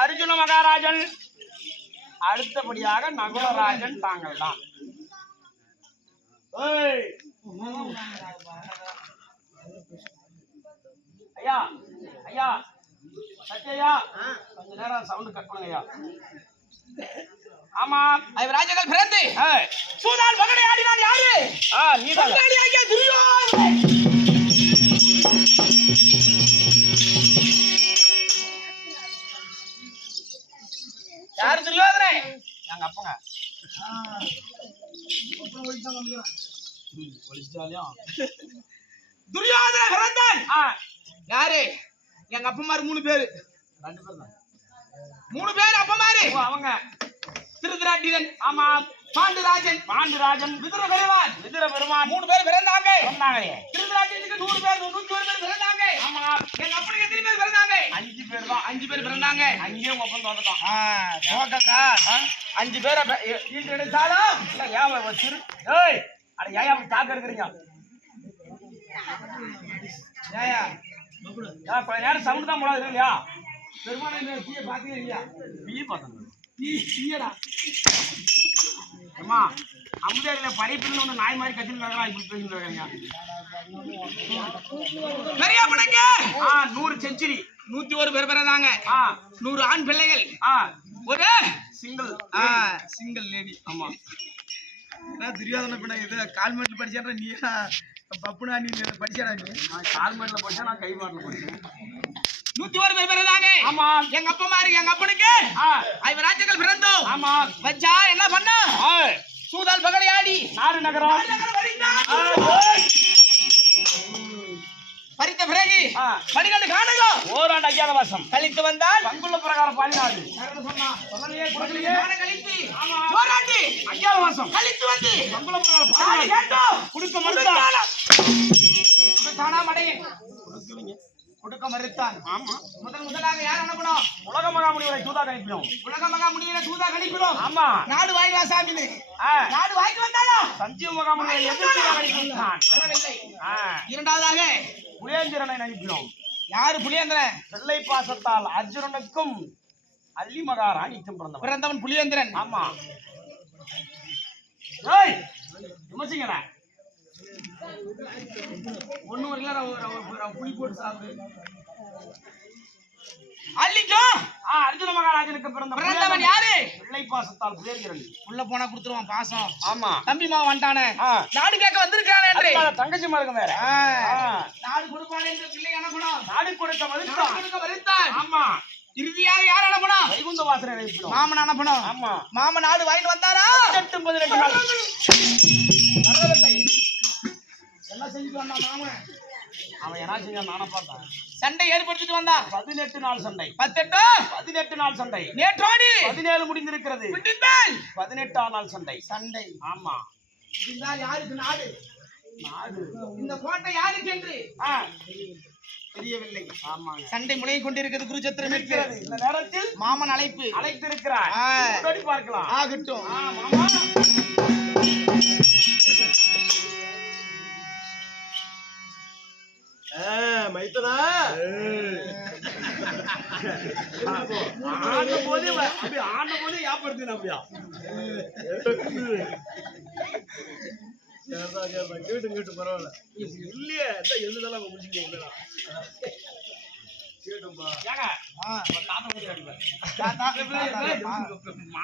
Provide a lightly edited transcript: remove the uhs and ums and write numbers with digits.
அர்ஜுன மகாராஜன், அடுத்தபடியாக நகுலராஜன் தாங்கள் தான். ஐயா ஐயா சத்யா, கொஞ்ச நேரம் சவுண்ட் கட் பண்ணுங்க ஐயா. ஆமா, ராஜர்கள் பிறந்து சூதால் மகனை ஆடினான் யாரு? நீதான் துரியோதனன். யாரு துரியோதனன்? எங்க அப்பங்க. துரியோதனன் பிறந்தான் யாரு? எங்க அப்பமாரு 3 பேரு. 2 பேர் தான். 3 பேர் அப்பமாரு. அவங்க திருதராட்டிரன், ஆமா, பாண்டுராஜன், விதுர பெருமான், 3 பேர் பிறந்தாங்க. திருதராட்டிரனுக்கு 100 பேர், 101 பேர் பிறந்தாங்க. ஆமா, எங்க அப்பனுக்கு எத்தனை பேர் பிறந்தாங்க? 5 பேர் தான். 5 பேர் பிறந்தாங்க. அங்கேயும் ஒப்பந்தம் தோட்டோம். தோக்கக்கா 5 பேரை ஈட்டு எடுத்தாலும் இல்ல. ஏன் சிறு ஏய் அட ஏன் அப்படி தாக்க இருக்கிறீங்க? ஏயா கொஞ்ச நேரம் சவுண்ட் தான் போடாது இல்லையா? பெருமாள் தீய பாத்தீங்க இல்லையா? தீய பார்த்தேன். தீயடா அம்மா, அமுதேரியில படிப்புன்னு ஒண்ணு நாய் மாதிரி கத்தின்னு இருக்காங்க. இப்படி பேசிட்டு இருக்காங்க. பெரிய படங்க 100 செஞ்சுரி, 101 பேர் பிறந்தாங்க. 100 ஆண் பிள்ளைகள், ஒரு சிங்கிள் லேடி. ஆமா, துரியோதன பின்ன இது கால்மேட்ல படிச்சா நீ பப்புனா நீ படிச்சாடா? நீ கால்மேட்ல படிச்சா, நான் கை மாட்டில படிச்சேன். 101 பேர் பிறந்தாங்க. ஆமா, எங்க அப்பா மாரி எங்க அப்பனுக்கு ராஜர்கள் பிறந்தோம். ஆமா, வச்சா என்ன பண்ண? சூதால் பகடையாடி நாடு நகரம் பறித்த பிறகு 12 காணகம் ஓராண்டு அஜ்ஞாதவாசம் கழித்து வந்தால் பங்குள்ள பிரகாரம் பாடினாரு. ஓராண்டு அஜ்ஞாதவாசம் கழித்து வந்து பங்குள்ள பிரகாரம் கொடுக்க மறுத்தான். ஆமா, முதலாக யார் அனுப்பணும்? உலக மகாமுனிவரை தூதா கணிப்பிடும். உலக மகாமுனிவரை தூதா கணிப்பிடும். ஆமா, நாடு வாய்வா சாமின்னு நாடு வாய்க்கு வந்தாலும் சஞ்சீவ மகாமுனிவரை எதிர்த்து கணிப்பிட்டான். வரவில்லை. இரண்டாவதாக புலியேந்திரனை அனுப்பினோம். யாரு புலியேந்திரன்? வெள்ளை பாசத்தால் அர்ஜுனனுக்கும் அல்லி மகாராணிக்கும் பிறந்தவன் புலியேந்திரன். ஆமா, விமர்சிங்களா ஒண்ணு வரல, புளி போட்டு சாப்பிடு. அல்லிக்கும் அர்ஜுன மகாராஜனுக்கு பிறந்தவன் யாரு? வெள்ளை பாசத்தால் புலியேந்திரன். உள்ள போனா கொடுத்துருவான் பாசம். ஆமா, தம்பி மா வந்துட்டானே, நாடு கேட்க வந்திருக்கானே என்று தங்கச்சி மருகம் வேற. நாடு கொடுப்பானே என்று பிள்ளை அனுப்பணும். நாடு கொடுக்க மறுத்தான். ஆமா, இறுதியாக யார் அனுப்பணும்? வைகுந்த வாசனை அனுப்பணும். மாமன் அனுப்பணும். ஆமா, மாமன் நாடு வாங்கிட்டு வந்தாரா? 18 நாள் வரவில்லை. என்ன செஞ்சுட்டு வந்தா மாமன்? அவன் என்ன செஞ்சான் நானே பார்த்தேன். சண்டை ஏற்படுத்திட்டு வந்தான். 18 நாள் சண்டை. 18 நாள் சண்டை. நேற்றோடு 17 முடிந்திருக்கிறது. விட்டுத்தான் 18ஆம் நாள் சண்டை. சண்டை. ஆமா. இதுதான் யாருக்கு நாடு? நாடு. இந்த கோட்டை யாருக்கு என்று ஆ, தெரியவில்லை. ஆமாங்க. சண்டை முளையை கொண்டிருக்கிறது குருச்சத்திரம் இருக்கிறது. இந்த நேரத்தில் மாமன் அழைப்பு அழைத்திருக்கிறார். சொல்லி பார்க்கலாம். ஆகட்டும். மாமா. மைத்தனா ஆண்ட போதே அப்படியே ஆண்ட போதே யாப்படுத்தின அப்படியா கேட்டு பரவாயில்ல இல்லையே எழுதலாம் முடிச்சுட்டீங்களா கேட்டும்பா ஏங்க தாத்தா தாத்தா